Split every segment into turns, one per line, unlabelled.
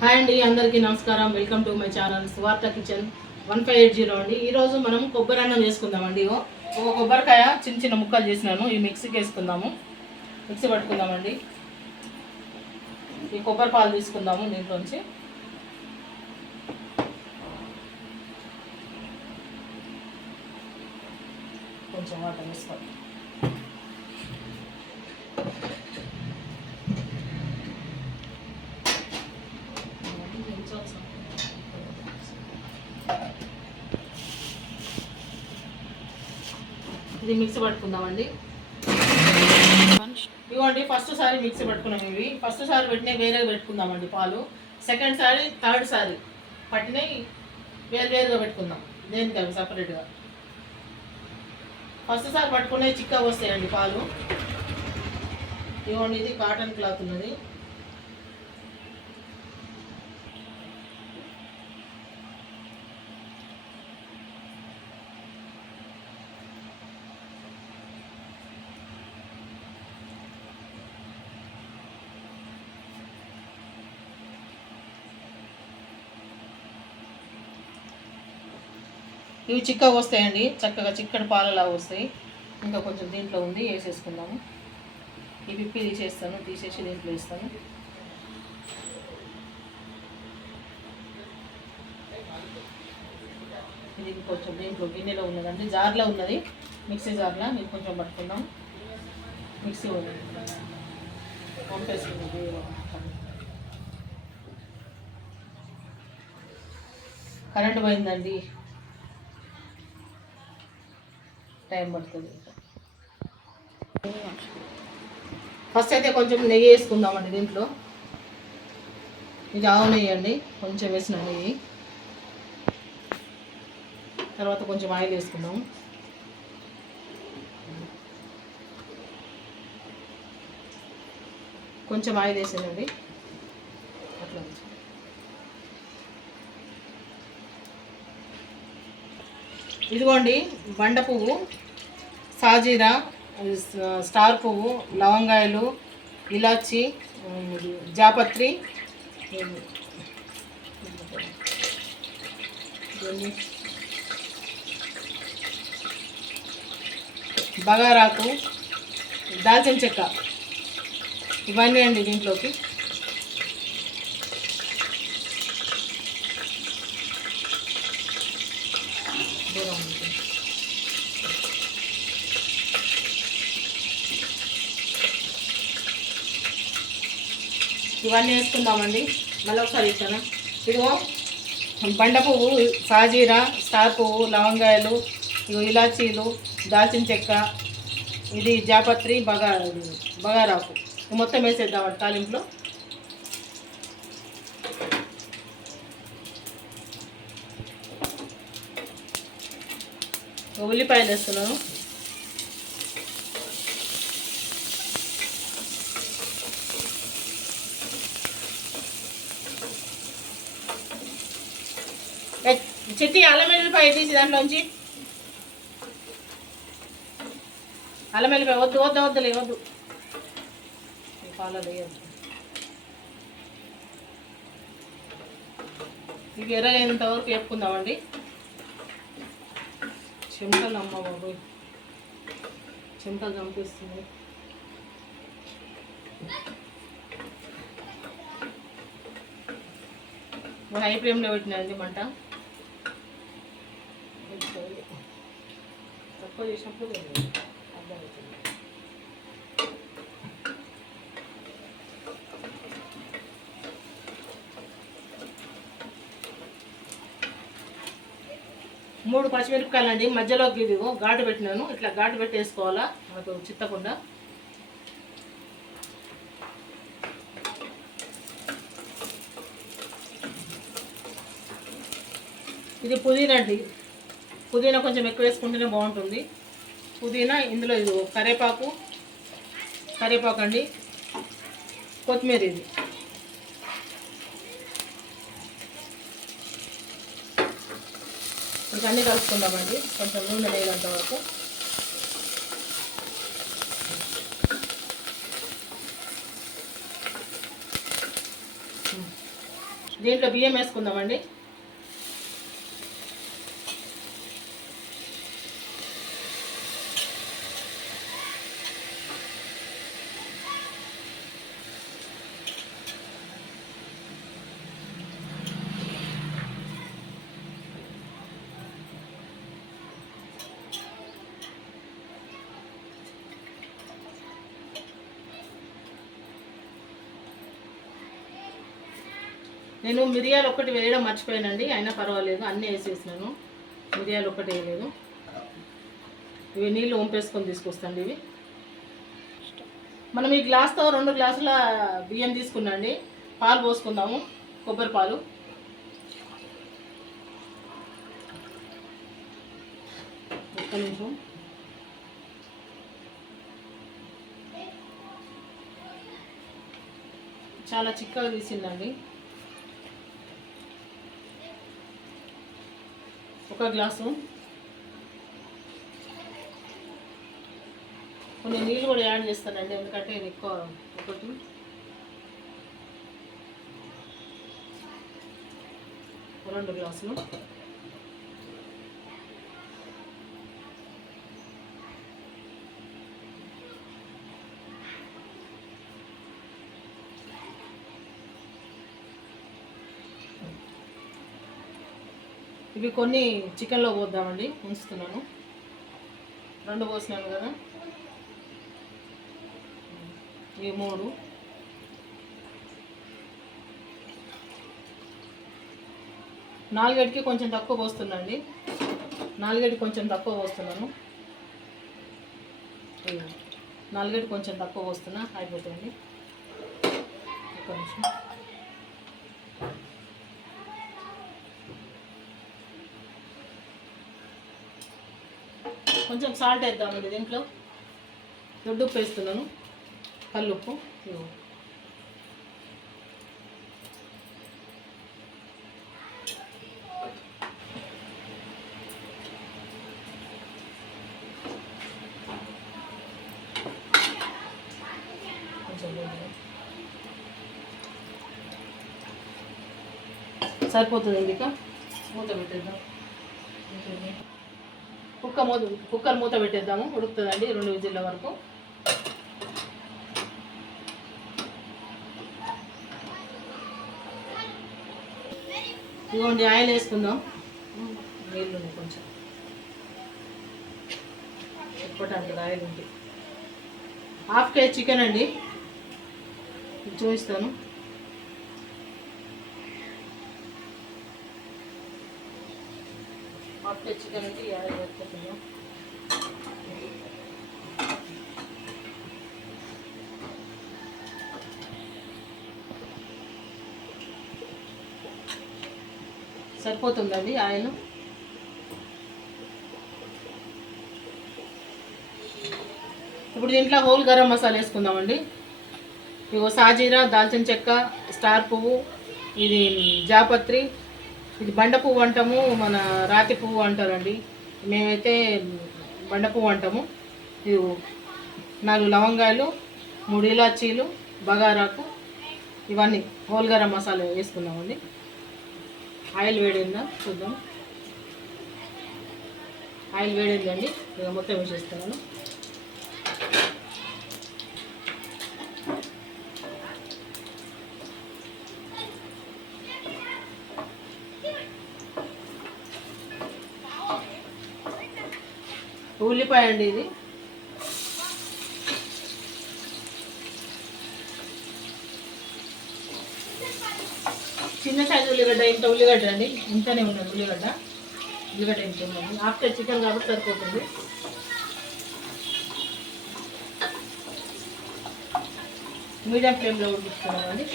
Hi అండి అందరికీ నమస్కారం. Welcome to my channel Suvartha kitchen one five eight zero అండి. ఈరోజు మనం కొబ్బరి అన్నం చేసుకుందామండి. ఒక కొబ్బరికాయ చిన్న చిన్న ముక్కలు చేసినాను. ఈ మిక్సీకి వేసుకుందాము. మిక్సీ పట్టుకుందామండి. ఈ కొబ్బరి పాలు తీసుకుందాము దీంట్లోంచి. కొంచెం వాటర్ వేసుకోండి ఇది మిక్సీ పట్టుకుందామండి. ఇవ్వండి ఫస్ట్ సారి మిక్సీ పట్టుకున్నాం ఇవి. ఫస్ట్ సారి పెట్టినవి వేరేగా పెట్టుకుందామండి పాలు. సెకండ్ సారి థర్డ్ సారి పట్టినవి వేరు వేరుగా పెట్టుకుందాం. దేనికి అవి సపరేట్గా ఫస్ట్ సారి పట్టుకునే చిక్కగా వస్తాయండి పాలు. ఇవ్వండి ఇది కాటన్ క్లాత్ ఉన్నది. ఇవి చిక్కగా వస్తాయండి. చక్కగా చిక్కటి పాలలా వస్తాయి. ఇంకా కొంచెం దీంట్లో ఉంది వేసేసుకుందాము. ఈ పిప్పి తీసేస్తాను తీసేసి దీంట్లో వేస్తాను. ఇది కొంచెం దీంట్లో గిన్నెలో ఉన్నదండి. జార్లో ఉన్నది. మిక్సీ జార్లో. మీరు కొంచెం పట్టుకుందాం. మిక్సీ ఉంది. పంపేసుకుంది కరెంట్ పోయిందండి. టైం పడుతుంది. ఫస్ట్ అయితే కొంచెం నెయ్యి వేసుకుందామండి దీంట్లో. ఇది ఆవు నెయ్యి అండి కొంచెం వేసిన నెయ్యి. తర్వాత కొంచెం ఆయిల్ వేసుకుందాము కొంచెం ఆయిల్ వేసానండి ఇదిగోండి బండ పువ్వు సాజీరా స్టార్ పువ్వు లవంగాయలు ఇలాచి జాపత్రి బగారాకు దాల్చిన చెక్క. ఇవన్నీ అండి దీంట్లోకి దూరం ఉంటుంది. ఇవన్నీ వేసుకుందామండి. మళ్ళీ ఒకసారి ఇస్తాను ఇదిగో బండ పువ్వు సాజీరా స్టార్ పువ్వు లవంగాయలు ఇవి ఇలాచీలు దాల్చిన చెక్క ఇది జాపత్రి బగా బగారాకు. మొత్తం వేసేద్దామండి తాలింపులో. ఉల్లిపాయలు వేస్తున్నాను. చెట్టి అల్లం వెల్లిపాయ తీసి దాంట్లోంచి. అల్లం వెల్లిపాయ వద్దు వద్దు వద్దులే వద్దు. ఈ పాలలో ఇవి ఎర్రగైనంత వరకు వేపుకుందామండి. చెమటలు అమ్మ బాబు చెమటలు చంపిస్తుంది హై ఫ్లేమ్లో పెట్టినండి మంట. తక్కువ చేసినప్పుడు అర్థమవుతుంది మూడు పచ్చిమిరపకాయలు అండి మధ్యలోకి ఇదిగో ఘాటు పెట్టినాను. ఇట్లా ఘాటు పెట్టేసుకోవాలా? మనకు చిత్తకుండా. ఇది పుదీనా అండి. పుదీనా కొంచెం ఎక్కువ వేసుకుంటేనే బాగుంటుంది. పుదీనా ఇందులో ఇది కరేపాకు కరేపాకు అండి కొత్తిమీర ఇది. ఇంకా అన్నీ కలుపుకుందామండి కొంచెం నూనె వేయనంత వరకు. దీంట్లో బియ్యం వేసుకుందామండి. నేను మిరియాలు ఒక్కటి వేయడం మర్చిపోయానండి అయినా పర్వాలేదు అన్నీ వేసేసినాను. మిరియాలు ఒక్కటి వేయలేదు. ఇవి నీళ్ళు వంపేసుకొని తీసుకొస్తాండి ఇవి. మనం ఈ గ్లాస్తో రెండు గ్లాసుల బియ్యం తీసుకున్నాండి. పాలు పోసుకుందాము కొబ్బరి పాలు. ఒక్క నిమిషం. చాలా చిక్కగా తీసిందండి. ఒక గ్లాసు. కొన్ని నీళ్ళు కూడా యాడ్ చేస్తానండి ఎందుకంటే నేను ఎక్కువ ఒకటి. రెండు గ్లాసులు. ఇవి కొన్ని చికెన్లో పోద్దామండి ఉంచుతున్నాను. రెండు పోసినాను కదా. ఇవి మూడు. నాలుగేటికి కొంచెం తక్కువ పోస్తున్నాండి. నాలుగేటికి కొంచెం తక్కువ పోస్తున్నాను. ఇదిగో. కొంచెం తక్కువ పోస్తున్నా అయిపోతుంది ఒక్క నిమిషం. కొంచెం సాల్ట్ వేద్దామండి దీంట్లో. దొడ్డు ఉప్పు వేస్తున్నాను. కల్లుప్పు. కొంచెం సరిపోతుందండి ఇక? మూత పెట్టేద్దాం. కుక్క మూత కుక్కర్ మూత పెట్టేద్దాము. ఉడుకుతుందండి రెండు విజిల్ల వరకు. ఇదిగోండి ఆయిల్ వేసుకుందాం. నీళ్ళు కొంచెం. చెప్పటానికి ఆయిల్ ఉంది. హాఫ్ కేజీ చికెన్ అండి. చూపిస్తాను. హాఫ్ చికెన్ అంటే సరిపోతుందండి ఆయిల్? ఇప్పుడు దీంట్లో హోల్ గరం మసాలా వేసుకుందామండి. ఇగో సాజీరా దాల్చిన చెక్క స్టార్ పువ్వు ఇది జాపత్రి ఇది బండ పువ్వు అంటాము మన రాతి పువ్వు అంటారండి. మేమైతే బండ పువ్వు అంటాము. ఇది నాలుగు లవంగాయలు మూడు ఇలాచీలు బగారాకు ఇవన్నీ హోల్గరం మసాలా వేసుకున్నామండి ఆయిల్ వేడిందా? చూద్దాం. ఆయిల్ వేడిందండి. ఇక మొత్తం వేసేస్తాను. ఉల్లిపాయ అండి ఇది. చిన్న సైజు ఉల్లిగడ్డ ఇంత ఉల్లిగడ్డ అండి. ఇంతనే ఉన్నది ఉల్లిగడ్డ. ఉల్లిగడ్డ ఇంత ఉన్నది ఆఫ్టర్ చికెన్ కాబట్టి సరిపోతుంది. మీడియం ఫ్లేమ్లో ఉడికిస్తున్నామండి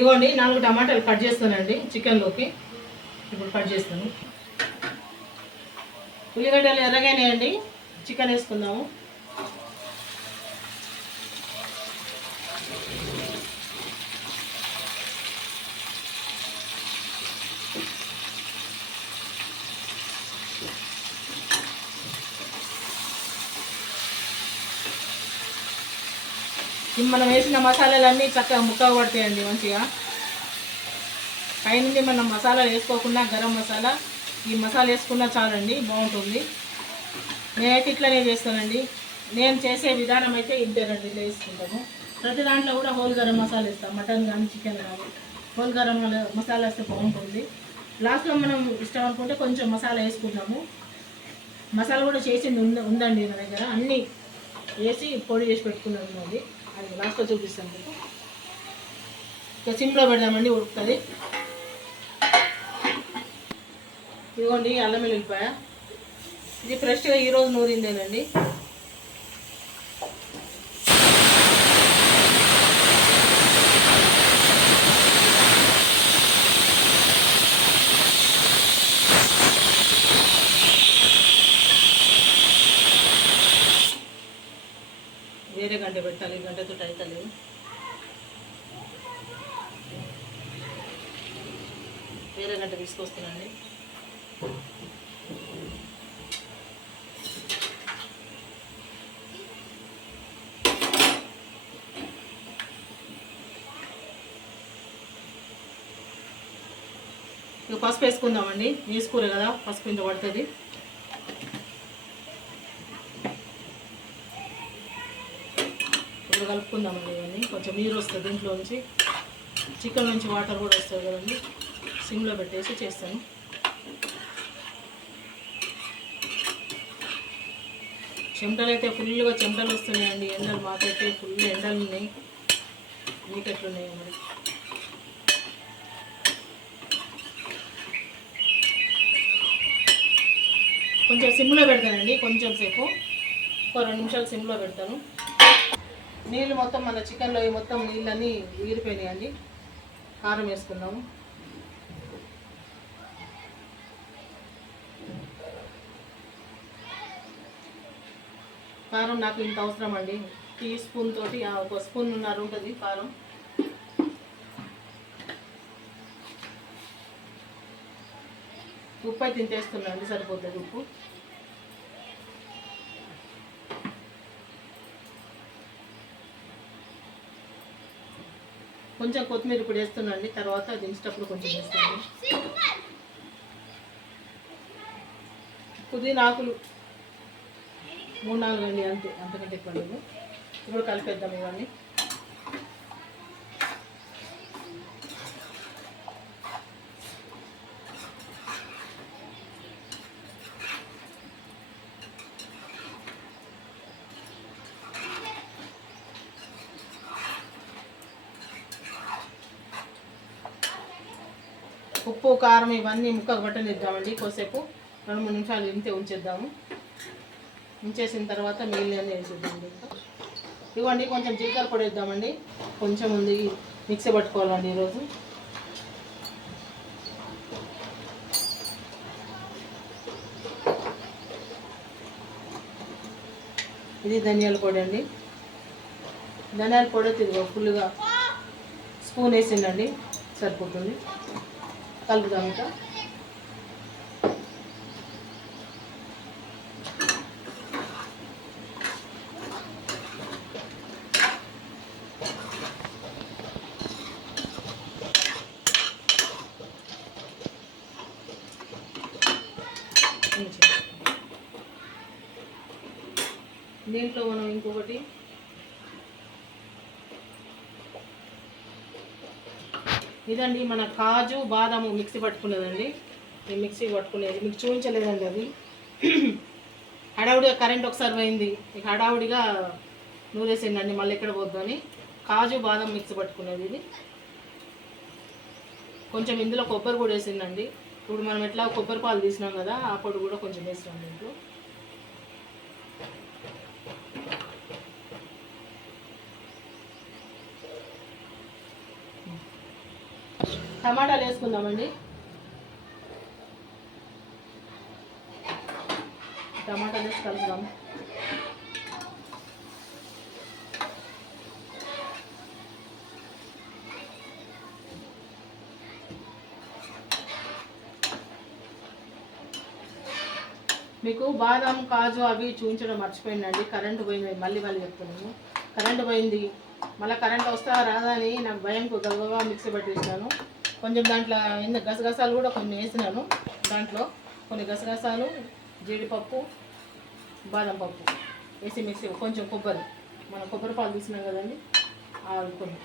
ఇవ్వండి నాలుగు టమాటాలు కట్ చేస్తానండి చికెన్లోకి. ఇప్పుడు కట్ చేస్తాను. ఉల్లిగడ్డలు ఎర్రగానేయండి చికెన్ వేసుకుందాము. మనం వేసిన మసాలాలన్నీ చక్కగా ముక్క పడతాయండి మంచిగా. పైనుండి మనం మసాలా వేసుకోకుండా గరం మసాలా ఈ మసాలా వేసుకున్నా చాలండి బాగుంటుంది. నేనైతే ఇట్లనే చేస్తానండి. నేను చేసే విధానం అయితే ఇంతేనండి ఇట్లా వేసుకుంటాము. ప్రతి దాంట్లో కూడా హోల్ గరం మసాలా వేస్తాం మటన్ కానీ చికెన్ కానీ హోల్ గరం మసాలా వేస్తే బాగుంటుంది. లాస్ట్లో మనం ఇష్టం అనుకుంటే కొంచెం మసాలా వేసుకుంటాము. మసాలా కూడా చేసింది ఉంద ఉందండి నా దగ్గర. అన్నీ వేసి పొడి చేసి పెట్టుకున్నది ఉన్నది అది లాస్ట్లో చూపిస్తాను మీకు. ఇక సిమ్లో పెడదామండి ఉడుకుతుంది. ఇదిగోండి అల్లం వెల్లుల్లిపాయ. ఇది ఫ్రెష్గా ఈరోజు నూరిందేనండి. వేరే గంట పెట్టాలి గంటతో అవుతలేదు వేరే గంట తీసుకొస్తానండి ఇక పసుపు వేసుకుందామండి. వేసుకోరు కదా పసుపు ఇంత పడుతుంది ఇప్పుడు కలుపుకుందామండి ఇవన్నీ. కొంచెం నీరు వస్తుంది దీంట్లో నుంచి. చికెన్ నుంచి వాటర్ కూడా వస్తుంది కదండి. సిమ్లో పెట్టేసి చేస్తాను. చెమటలు అయితే ఫుల్గా చెమటలు వస్తున్నాయండి. ఎండలు మాకైతే ఫుల్ ఎండలు ఉన్నాయి. మీకు ఎట్లున్నాయో మరి. కొంచెం సిమ్లో పెడతానండి. కొంచెం సేపు. ఒక రెండు నిమిషాలు సిమ్లో పెడతాను. నీళ్ళు మొత్తం మన చికెన్లో ఈ మొత్తం నీళ్ళన్నీ వీరిపోయినాయండి కారం వేసుకుందాము. కారం నాకు ఇంత అవసరం అండి. టీ స్పూన్ తోటి ఒక స్పూన్ ఉన్నారు ఉంటుంది కారం. ఉప్పు అయితే తింటేస్తున్నా అండి సరిపోతుంది ఉప్పు. కొంచెం కొత్తిమీర ఇప్పుడు వేస్తున్నాండి తర్వాత దించేటప్పుడు కొంచెం వేస్తాను పుదీనా ఆకులు మూడు నాలుగు అండి అంతే అంతకంటే ఎక్కువ లేదు. ఇప్పుడు కలిపేద్దాం ఇవన్నీ ఉప్పు కారం ఇవన్నీ ముక్కకు పట్టనిద్దామండి కోసేపు రెండు మూడు నిమిషాలు ఇంతే ఉంచేద్దాము. ఉంచేసిన తర్వాత మిగిలిన వేసేద్దాం ఇవ్వండి కొంచెం జీలకర్ర పొడి వేద్దామండి. కొంచెం ఉంది మిక్సీ పట్టుకోవాలండి ఈరోజు. ఇది ధనియాల పొడి అండి. ధనియాల పొడి తిరిగి ఫుల్గా స్పూన్ వేసిండండి సరిపోతుంది. కలుపుదాం ఇంకా కొంచెం. దీంట్లో మనం ఇంకొకటి ఇదండి మన కాజు బాదాము మిక్సీ పట్టుకున్నదండి. ఈ మిక్సీ పట్టుకునేది. మీకు చూపించలేదండి అది. హడావుడిగా కరెంట్ ఒకసారి పోయింది. ఇక హడావుడిగా నూరేసిందండి మళ్ళీ ఎక్కడ పోద్దని కాజు బాదం మిక్సీ పట్టుకునేది ఇది. కొంచెం ఇందులో కొబ్బరి కూడా వేసిందండి. ఇప్పుడు మనం ఎట్లా కొబ్బరి పాలు తీసినాం కదా ఆ పొడి కూడా కొంచెం వేసినాం దీంట్లో. టమాటాలు వేసుకుందామండి. టమాటాలు వేసి కలుపుదాం. మీకు బాదం కాజు అవి చూపించడం మర్చిపోయిందండి. కరెంటు పోయింది. మళ్ళీ మళ్ళీ చెప్తున్నాను. కరెంట్ పోయింది. మళ్ళీ కరెంట్ వస్తా రాదా అని నాకు భయం గబగబా మిక్సీ పట్టేసినాను. కొంచెం దాంట్లో ఎన్ని గసగసాలు కూడా కొన్ని వేసినాను దాంట్లో. కొన్ని గసగసాలు జీడిపప్పు బాదం పప్పు వేసి మిక్సీ కొంచెం కొబ్బరి. మనం కొబ్బరి పాలు తీసినాం కదండి అవి కొన్ని.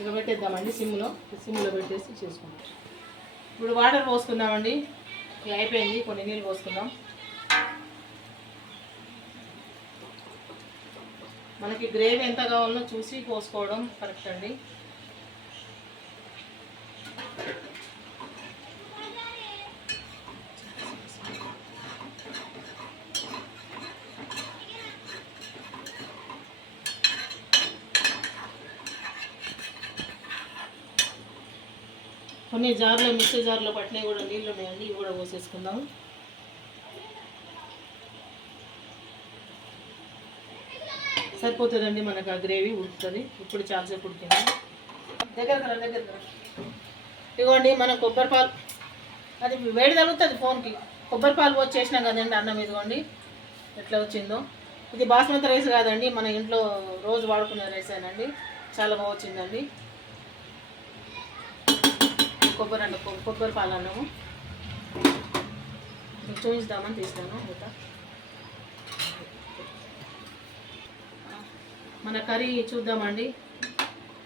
ఇక పెట్టేద్దామండి సిమ్లో సిమ్లో పెట్టేసి చేసుకుందాం. ఇప్పుడు వాటర్ పోసుకుందామండి. ఇక అయిపోయింది కొన్ని నీళ్ళు పోసుకుందాం. మనకి గ్రేవీ ఎంత కావాలో చూసి పోసుకోవడం కరెక్ట్ అండి. మీ జార్లో మిక్సీ జార్లో పట్టినవి కూడా నీళ్ళు ఉన్నాయండి ఇవి కూడా పోసేసుకుందాం. సరిపోతుందండి మనకు ఆ గ్రేవీ ఉడుకుతుంది. ఇప్పుడు చాలాసేపు ఉడికింది. దగ్గర దగ్గర ఇదిగోండి మనం కొబ్బరి పాలు. అది వేడి తగ్గుతుంది ఫోన్కి. కొబ్బరి పాలు పోసి చేసినాం కదండి అన్నం ఇదిగోండి. ఎట్లా వచ్చిందో. ఇది బాస్మతి రైస్ కాదండి మన ఇంట్లో రోజు వాడుకునే రైస్ ఏనండి చాలా బాగా వచ్చిందండి. కొబ్బరి అండి కొబ్బరి పాలు అన్నము. మీకు చూపిస్తామని తీస్తాను ఇంకా మన కర్రీ చూద్దామండి.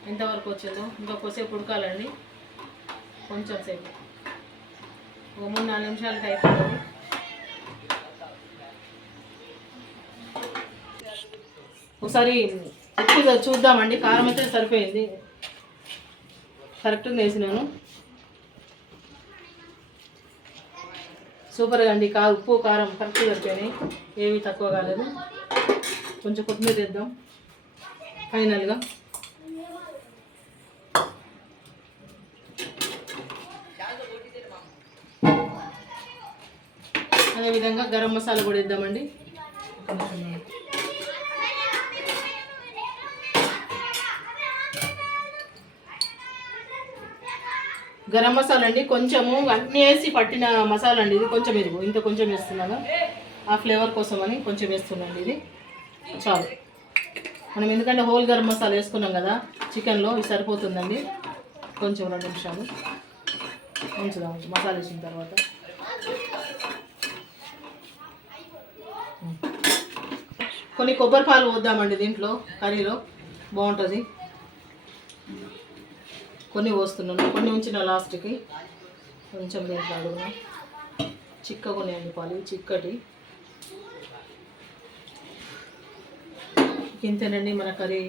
ఎంతవరకు వచ్చిందో. ఇంకా కొద్దిసేపు ఉడకాలండి. కొంచెం సేపు. ఒక మూడు నాలుగు నిమిషాలకి అయిపోతుంది. ఒకసారి ఉప్పు చూద్దామండి. కారం అయితే సరిపోయింది. కరెక్ట్గా వేసినాను. సూపర్గా అండి. కా ఉప్పు కారం కరెక్ట్ సరిపోయినాయి ఏవి తక్కువ కాలేదు. కొంచెం కొత్తిమీర వేద్దాం. ఫైనల్గా. అదేవిధంగా గరం మసాలా కూడా వేద్దామండి. గరం మసాలా అండి. కొంచెము అన్నీ వేసి పట్టిన మసాలా అండి. ఇది కొంచెం ఇది ఇంత కొంచెం వేస్తున్నాను. ఆ ఫ్లేవర్ కోసం అని కొంచెం వేస్తున్నాండి ఇది. చాలు. మనం ఎందుకంటే హోల్ గరం మసాలా వేసుకున్నాం కదా చికెన్లో ఇది సరిపోతుందండి. కొంచెం రెండు నిమిషాలు. ఉంచుదాం. మసాలా వేసిన తర్వాత. కొన్ని కొబ్బరి పాలు పోద్దామండి దీంట్లో కర్రీలో. బాగుంటుంది. కొన్ని పోస్తున్నాను. కొన్ని ఉంచిన లాస్ట్కి కొంచెం దీంట్లో అడుగున చిక్క కొన్ని పాలు చిక్కటి. ఇంతేనండి మన కర్రీ.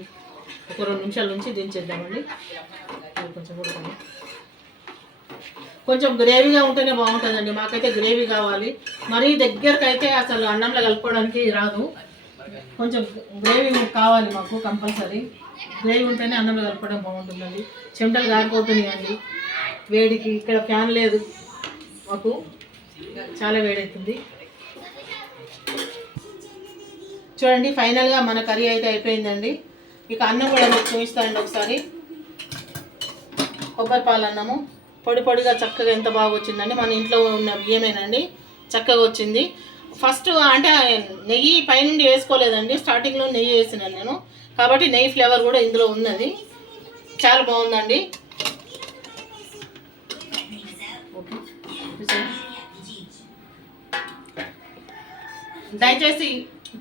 ఒక రెండు నిమిషాల నుంచి దించేద్దామండి. కొంచెం ఉడకండి కొంచెం గ్రేవీగా ఉంటేనే బాగుంటుందండి. మాకైతే గ్రేవీ కావాలి. మరీ దగ్గరకు అయితే అసలు అన్నంలో కలుపుకోవడానికి రాదు. కొంచెం గ్రేవీ కావాలి మాకు కంపల్సరీ. గ్రేవీ ఉంటేనే అన్నంలో కలపడం బాగుంటుందండి. చెమటలు గారిపోతున్నాయండి. వేడికి ఇక్కడ ఫ్యాన్ లేదు. మాకు చాలా వేడవుతుంది చూడండి ఫైనల్గా మన కర్రీ అయితే అయిపోయిందండి. ఇక అన్నం కూడా మీకు చూపిస్తానండి ఒకసారి. కొబ్బరి పాలు అన్నము. పొడి పొడిగా చక్కగా ఎంత బాగా వచ్చిందండి. మన ఇంట్లో ఉన్న బియ్యమేనండి. చక్కగా వచ్చింది. ఫస్ట్ అంటే నెయ్యి పైనుండి వేసుకోలేదండి. స్టార్టింగ్లో నెయ్యి వేసినాను నేను. కాబట్టి నెయ్యి ఫ్లేవర్ కూడా ఇందులో ఉన్నది. చాలా బాగుందండి. దయచేసి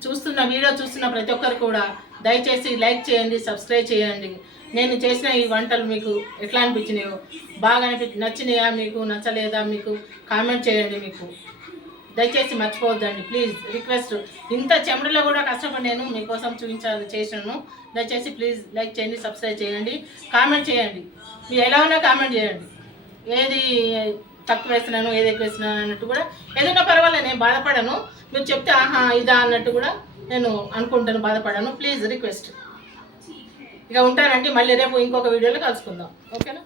చూస్తున్న వీడియో చూస్తున్న ప్రతి ఒక్కరు కూడా దయచేసి లైక్ చేయండి సబ్స్క్రైబ్ చేయండి. నేను చేసిన ఈ వంటలు మీకు ఎట్లా అనిపించినాయో బాగా అనిపి నచ్చినాయా మీకు నచ్చలేదా మీకు కామెంట్ చేయండి మీకు. దయచేసి మర్చిపోవద్దండి. Please request. ఇంత చెమటలో కూడా కష్టపడి నేను మీకోసం చూపించాలి చేసాను దయచేసి ప్లీజ్ లైక్ చేయండి సబ్స్క్రైబ్ చేయండి. కామెంట్ చేయండి. మీరు ఎలా ఉన్నా కామెంట్ చేయండి. ఏది తక్కువ వేస్తున్నాను ఏది ఎక్కువ వేస్తున్నాను అన్నట్టు కూడా. ఏదైనా పర్వాలేదు నేను బాధపడను. మీరు చెప్తే ఆహా ఇదా అన్నట్టు కూడా నేను అనుకుంటాను బాధపడాను. Please request. ఇక ఉంటానండి మళ్ళీ రేపు ఇంకొక వీడియోలో కలుసుకుందాం. ఓకేనా?